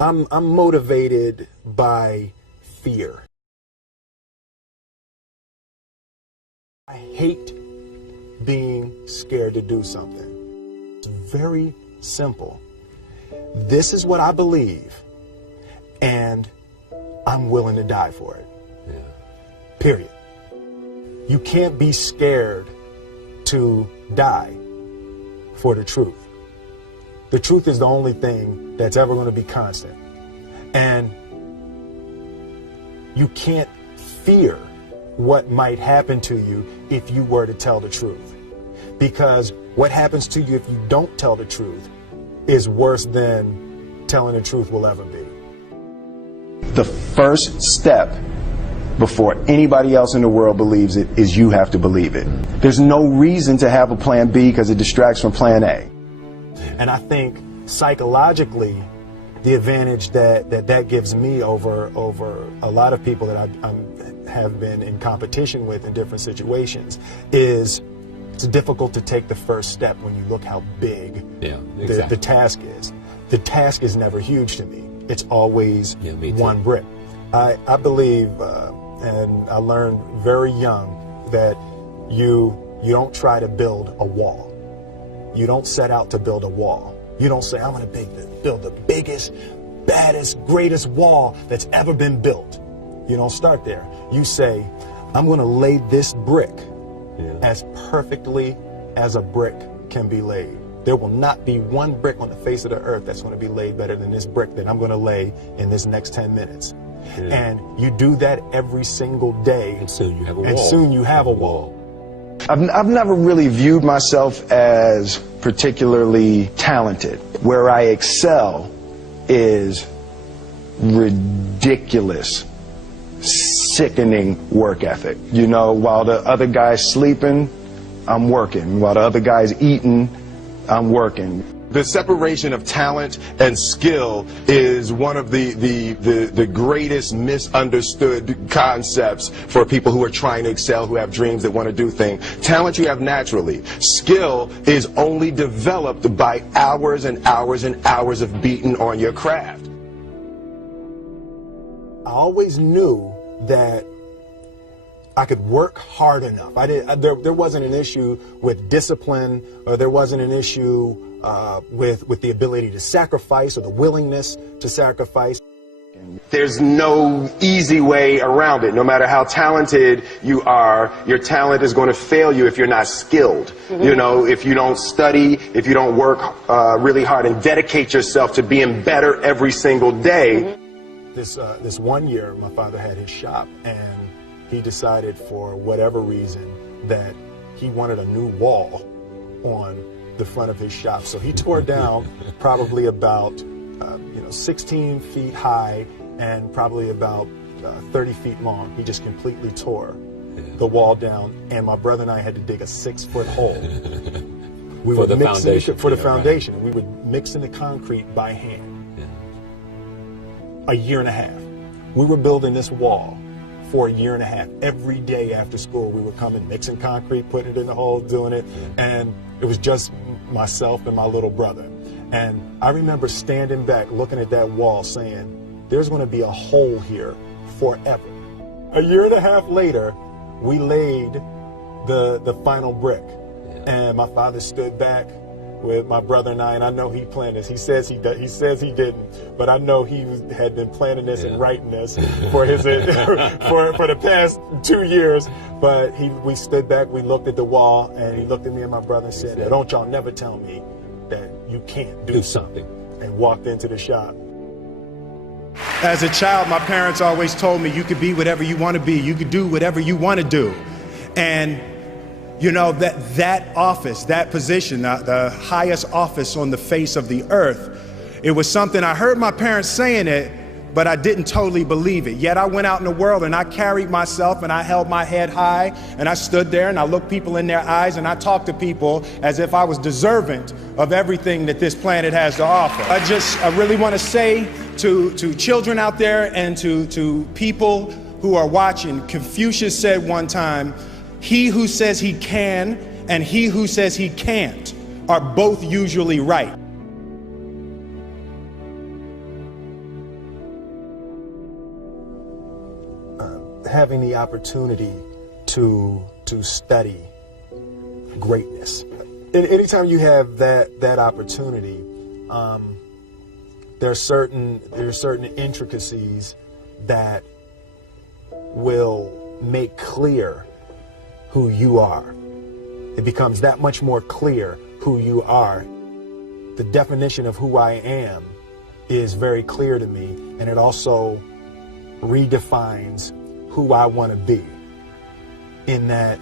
I'm motivated by fear. I hate being scared to do something. It's very simple. This is what I believe, and I'm willing to die for it. Yeah. Period. You can't be scared to die for the truth. The truth is the only thing that's ever going to be constant. And you can't fear what might happen to you if you were to tell the truth. Because what happens to you if you don't tell the truth is worse than telling the truth will ever be. The first step before anybody else in the world believes it is you have to believe it. There's no reason to have a plan B because it distracts from plan A. And I think psychologically, the advantage that gives me over a lot of people that I have been in competition with in different situations is it's difficult to take the first step when you look how big the task is. The task is never huge to me. It's always one brick. I believe, and I learned very young, that you don't try to build a wall. You don't set out to build a wall. You don't say, I'm going to build the biggest, baddest, greatest wall that's ever been built. You don't start there. You say, I'm going to lay this brick as perfectly as a brick can be laid. There will not be one brick on the face of the earth that's going to be laid better than this brick that I'm going to lay in this next 10 minutes. And you do that every single day. And soon you have a wall. And soon you have a wall. I've never really viewed myself as particularly talented. Where I excel is ridiculous, sickening work ethic. You know, while the other guy's sleeping, I'm working. While the other guy's eating, I'm working. The separation of talent and skill is one of the greatest misunderstood concepts for people who are trying to excel, who have dreams that want to do things. Talent you have naturally. Skill is only developed by hours and hours and hours of beating on your craft. I always knew that I could work hard enough. There wasn't an issue with discipline, or there wasn't an issue with the ability to sacrifice or the willingness to sacrifice. There's no easy way around it. No matter how talented you are, your talent is going to fail you if you're not skilled. You know, if you don't study, if you don't work really hard and dedicate yourself to being better every single day. This one year, my father had his shop, and he decided for whatever reason that he wanted a new wall on the front of his shop. So he tore down probably about 16 feet high and probably about 30 feet long. He just completely tore the wall down, and my brother and I had to dig a 6-foot hole. We for the foundation. For the foundation. Right. We would mix in the concrete by hand. A year and a half. We were building this wall for a year and a half. Every day after school, we would come and mix in concrete, putting it in the hole, doing it. And it was just myself and my little brother. And I remember standing back, looking at that wall, saying, there's going to be a hole here forever. A year and a half later, we laid the final brick. And my father stood back with my brother and I know he planned this. He says he didn't, but I know he had been planning this and writing this for his for the past 2 years. But we stood back, we looked at the wall, and he looked at me and my brother and said, "Don't y'all never tell me that you can't do something," and walked into the shop. As a child, my parents always told me you could be whatever you want to be, you could do whatever you want to do. And you know, that office, that position, the highest office on the face of the earth, it was something I heard my parents saying it, but I didn't totally believe it. Yet I went out in the world and I carried myself and I held my head high and I stood there and I looked people in their eyes and I talked to people as if I was deserving of everything that this planet has to offer. I really want to say to children out there and to people who are watching, Confucius said one time, he who says he can and he who says he can't are both usually right. having the opportunity to study greatness. Anytime you have that opportunity, there are certain intricacies that will make clear who you are. It becomes that much more clear who you are. The definition of who I am is very clear to me, and it also redefines who I want to be, in that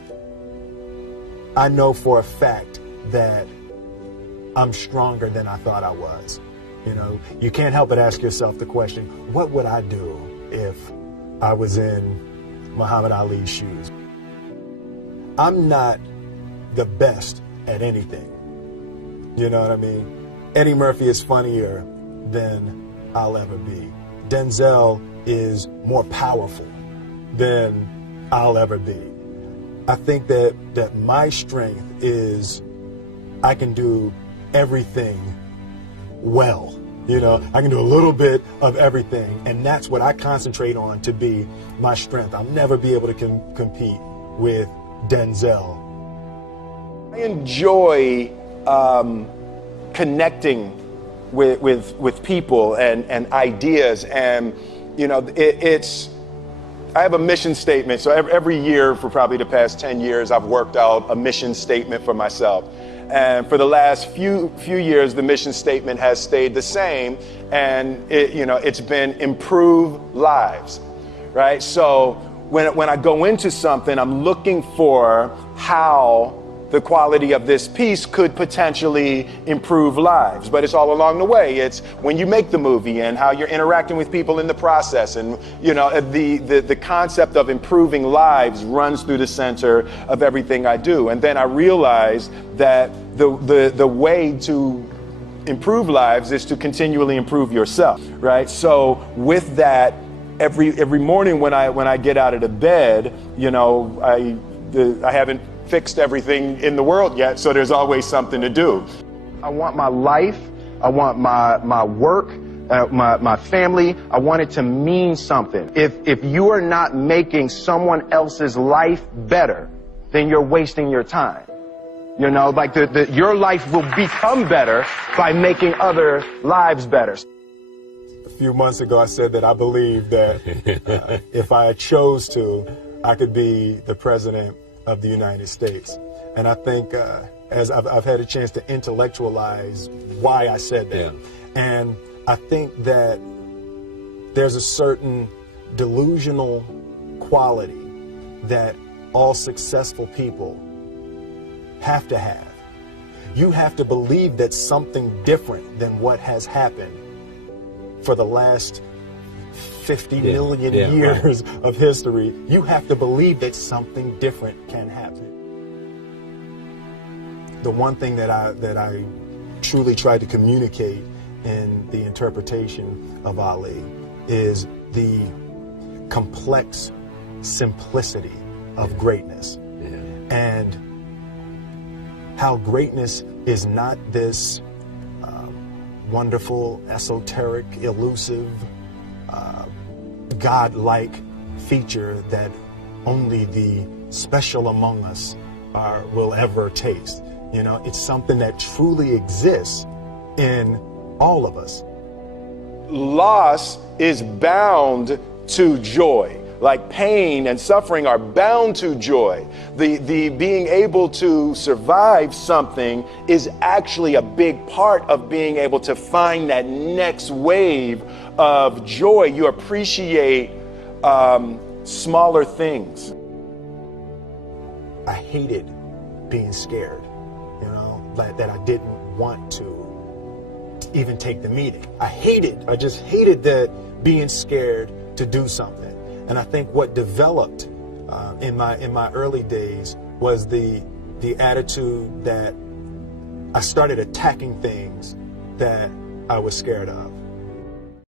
I know for a fact that I'm stronger than I thought I was. You know, you can't help but ask yourself the question, what would I do if I was in Muhammad Ali's shoes? I'm not the best at anything. You know what I mean? Eddie Murphy is funnier than I'll ever be. Denzel is more powerful than I'll ever be. I think that my strength is I can do everything well. You know, I can do a little bit of everything, and that's what I concentrate on to be my strength. I'll never be able to compete with Denzel. I enjoy connecting with people and ideas, and you know, I have a mission statement. So every year for probably the past 10 years, I've worked out a mission statement for myself. And for the last few years, the mission statement has stayed the same, and it's been improve lives, right? So when I go into something, I'm looking for how the quality of this piece could potentially improve lives. But it's all along the way. It's when you make the movie and how you're interacting with people in the process. And the concept of improving lives runs through the center of everything I do. And then I realized that the way to improve lives is to continually improve yourself, right? So with that, every morning when I get out of the bed, I haven't fixed everything in the world yet, so there's always something to do. I want my life, I want my work, my family, I want it to mean something. If you are not making someone else's life better, then you're wasting your time. You know, like your life will become better by making other lives better. A few months ago, I said that I believe that if I chose to, I could be the president of the United States. And I think as I've had a chance to intellectualize why I said that. Yeah. And I think that there's a certain delusional quality that all successful people have to have. You have to believe that something different than what has happened for the last 50 million years of history. You have to believe that something different can happen. The one thing that I truly tried to communicate in the interpretation of Ali is the complex simplicity of greatness. And how greatness is not this wonderful, esoteric, elusive, God-like feature that only the special among us will ever taste. You know, it's something that truly exists in all of us. Loss is bound to joy. Like pain and suffering are bound to joy. The being able to survive something is actually a big part of being able to find that next wave of joy. You appreciate smaller things. I hated being scared, that I didn't want to even take the meeting. I just hated that being scared to do something. And I think what developed in my early days was the attitude that I started attacking things that I was scared of.